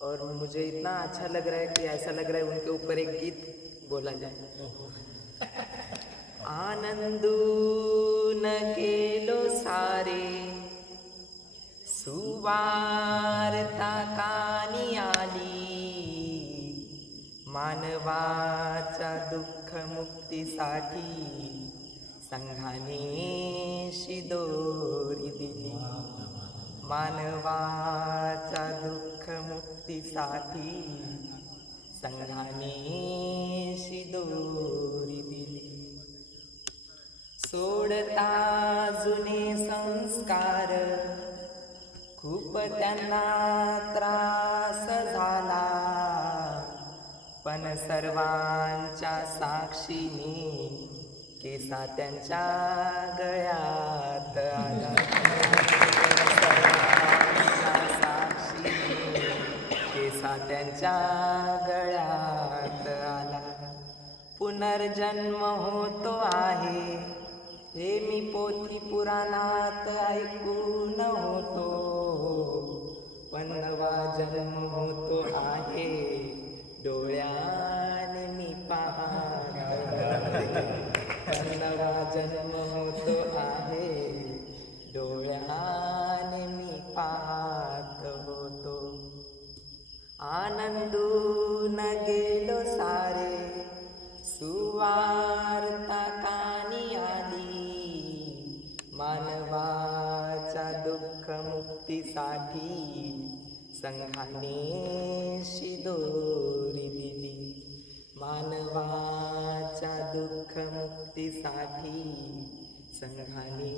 और मुझे इतना अच्छा लग रहा है कि ऐसा लग रहा है उनके ऊपर एक गीत बोला जाए। आनंदून गेलो सारे, सुवार्ता कानी आली मानवाच्या दुःख मुक्तीसाठी संघाने शिदोरी दिली। मानवाचा दुःख मुक्तीसाठी संघाने शिदोरी दिली. सोडता जुने संस्कार खूप त्यांना त्रास झाला. पण सर्वांच्या साक्षीने केसा त्यांच्या गळ्यात आला. केसा त्यांच्या गळ्यात आला. पुनर्जन्म होतो आहे. हे मी पोथी पुराणात ऐकू बांधून गेलो सारे सुवार्ता कानी आली. मानवाच्या दुःख मुक्तीसाठी संघाने शिदोरी दिली. मानवाच्या दुःख मुक्तीसाठी संघाने